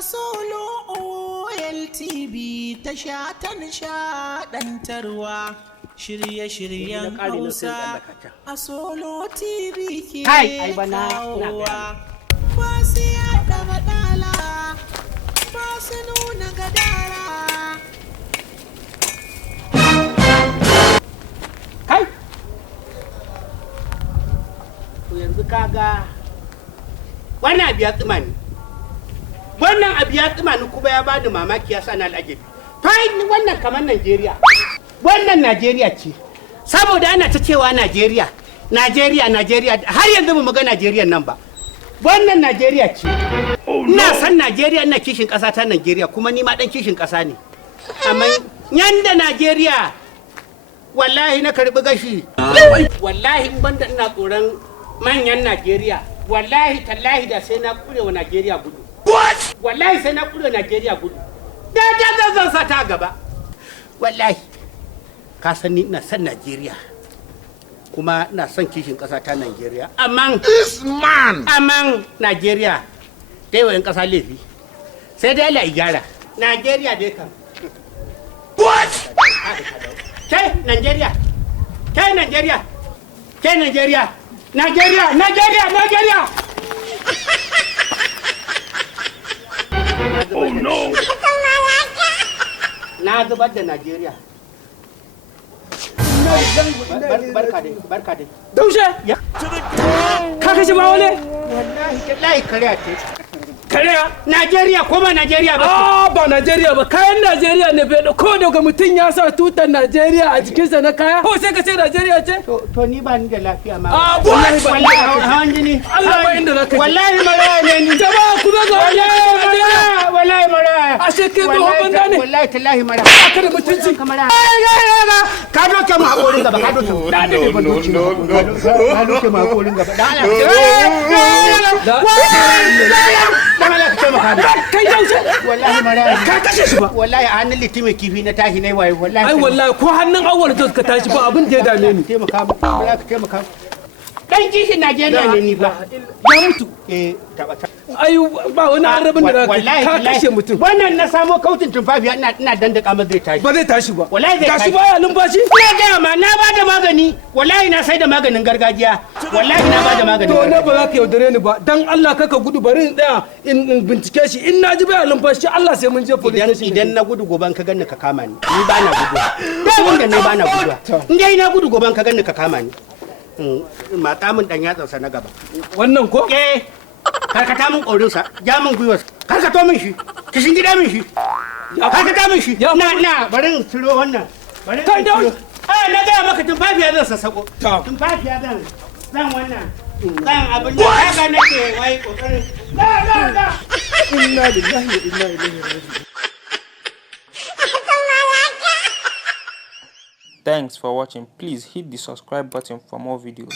Solo OLTV tasha ta nishaɗantarwa. Shirye-shiryen Hausa a Solo TV ke kawowa. Ba su yaɗa baɗala, ba su nuna gadara. Kai! To yanzu kaga wannan abu ya tsima ni. Wannan abu ya tsima ni kuma ya bani mamaki ya sa na al'ajabi. Wannan kamar Najeriya. Wannan Najeriya ce. Saboda ana ta cewa Najeriya har yanzu mu ga Najeriya nan ba. Wannan Najeriya ce. Ina san Najeriya, ina kishin ƙasa ta Najeriya kuma ni ma dan kishin ƙasa ne. Amma yanda Najeriya wallahi na karbi gashi. Wallahi in banda ina tsoron manyan Najeriya. Wallahi tallahi da sai na kure wa Najeriya gudu. Wallahi sai na kure wa Najeriya gudu. Da zan sa ta gaba. Wallahi ka san ni ina san Najeriya. Kuma ina son kishin ƙasa ta Najeriya. Amman Najeriya dai wa 'yan ƙasa laifi. Sai dai Allah ya gyara. Najeriya dai kan. What? Kai Najeriya. Oh no. Na zubar da Najeriya. Barka dai. Daushe? Ka kashe ba wale? Wallahi kariya ce. Kariya? Najeriya ko ba Najeriya ba? Ba Najeriya ba, kayan Najeriya ne bai ko daga mutum ya sa tutar Najeriya a jikinsa na kaya. Ko sai ka ce Najeriya ce? To ni ba ni da lafiya ma. Wallahi ba. Wallahi hawan jini. Allah ba inda zaka. Wallahi maraya ne ni. Jama'a ku zo wallahi maraya. Ashe kai tsohon banza ne. Wallahi tallahi maraya. Aka da mutunci. Ka doke mu hakorin gaba, ka doke mu. Da ban doke mu. Ka doke mu hakorin gaba. Da Allah ka taimaka ni. Kai Daushe. Wallahi maraya. Ka kashe shi ba. Wallahi a hannun litimi kifi na tashi ne waye wallahi. Ai wallahi ko hannun awwal to ka tashi ba abin da ya dame ni. Taimaka mu. Wallahi ka taimaka. Dan kishin Najeriya ne ni ba. Ya mutu. Tabata. Ai ba wani arabin da ka kashe mutum. Wannan na samo kautin tumfafiya ina dandaka masa zai tashi. Ba zai tashi ba. Wallahi zai tashi. Tashi baya numfashi. Ina gaya ma na bada magani. Wallahi na sai da maganin gargajiya. Wallahi na bada maganin. To ne ba za ka yaudare ni ba. Dan Allah kaka gudu bari in tsaya in bincike shi. In na ji baya numfashi Allah sai mun je police station. Idan na gudu goban ka ganni ka kama ni. Ni ba na gudu. Wanda ne ba na gudu. In dai na gudu goban ka ganni ka kama ni. Mata min dan yatsansa na gaba. Wannan ko? Karkata min ƙaurinsa, ja min gwiwarsa, karkato min shi, kishin gida min shi, karkata min shi. Na bari in ciro wannan. Kai da wani. Na gaya maka tumfafiya zan sassako. Tumfafiya zan wannan. Zan abin da kaga nake wai kokarin. Inna lillahi wa inna ilaihi raji'un. Thanks for watching. Please hit the subscribe button for more videos.